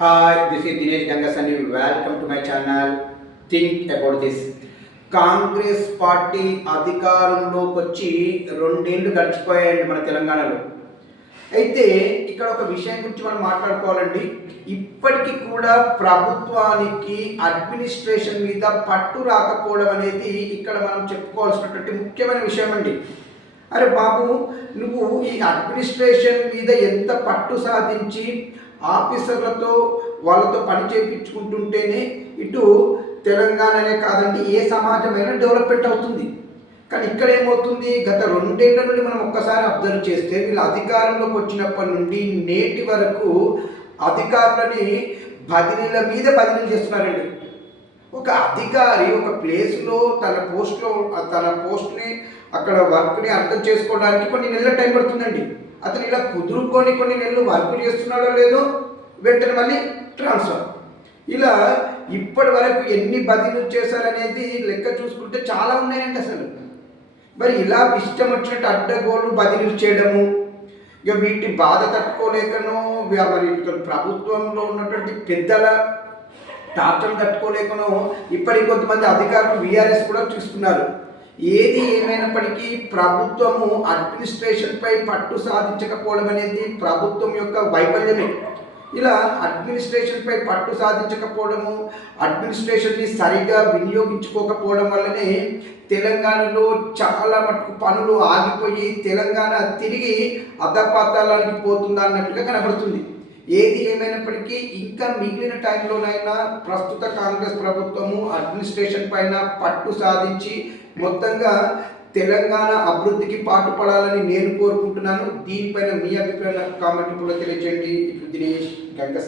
Hi, this is Dinesh Gangasani. Welcome to my channel. Think about this. Congress party అధికారంలోకి వచ్చి 2 ఏళ్ళు గడిచిపోయాయండి మన తెలంగాణలో. అయితే ఇక్కడ ఒక విషయం గురించి మనం మాట్లాడుకోవాలండి. ఇప్పటికీ కూడా ప్రభుత్వానికి అడ్మినిస్ట్రేషన్ మీద పట్టు రాకపోవడం అనేది ఇక్కడ మనం చెప్పుకోవాల్సినటువంటి ముఖ్యమైన విషయం అండి. అరే బాబు, నువ్వు ఈ అడ్మినిస్ట్రేషన్ మీద ఎంత పట్టు సాధించి ఆఫీసర్లతో వాళ్ళతో పని చేయించుకుంటుంటేనే ఇటు తెలంగాణనే కాదండి ఏ సమాజమైనా డెవలప్మెంట్ అవుతుంది. కానీ ఇక్కడ ఏమవుతుంది, గత 2 ఏళ్ల నుండి మనం ఒక్కసారి అబ్జర్వ్ చేస్తే వీళ్ళు అధికారంలోకి వచ్చినప్పటి నుండి నేటి వరకు అధికారులని బదిలీల మీద బదిలీ చేస్తున్నారండి. ఒక అధికారి ఒక ప్లేస్లో తన పోస్ట్ని అక్కడ వర్క్ని అర్థం చేసుకోవడానికి కొన్ని నెలల టైం పడుతుందండి. అతను ఇలా కుదురుకొని కొన్ని నెలలు వర్క్ చేస్తున్నాడో లేదో వెంటనే మళ్ళీ ట్రాన్స్ఫర్. ఇలా ఇప్పటి వరకు ఎన్ని బదిలీలు చేశారనేది లెక్క చూసుకుంటే చాలా ఉన్నాయండి అసలు. మరి ఇలా ఇష్టం వచ్చినట్టు అడ్డగోలు బదిలీలు చేయడము, ఇక వీటి బాధ తట్టుకోలేకనో మరి ప్రభుత్వంలో ఉన్నటువంటి పెద్దల టార్చర్ తట్టుకోలేకనో ఇప్పటికి కొంతమంది అధికారులు వీఆర్ఎస్ కూడా చూస్తున్నారు. ఏది ఏమైనప్పటికీ ప్రభుత్వము అడ్మినిస్ట్రేషన్పై పట్టు సాధించకపోవడం అనేది ప్రభుత్వం యొక్క వైఫల్యమే. ఇలా అడ్మినిస్ట్రేషన్పై పట్టు సాధించకపోవడము, అడ్మినిస్ట్రేషన్ని సరిగా వినియోగించుకోకపోవడం వల్లనే తెలంగాణలో చాలా మటుకు పనులు ఆగిపోయి తెలంగాణ తిరిగి అధపాతాళానికి పోతుందా అన్నట్టుగా కనబడుతుంది. ఏది ఏమైనప్పటికీ ఇంకా మిగిలిన టైంలోనైనా ప్రస్తుత కాంగ్రెస్ ప్రభుత్వము అడ్మినిస్ట్రేషన్ పైన పట్టు సాధించి మొత్తంగా తెలంగాణ అభివృద్ధికి పాటుపడాలని నేను కోరుకుంటున్నాను. దీనిపైన మీ అభిప్రాయాలు కామెంట్ కూడా తెలియజేయండి. దినేష్ గంగ.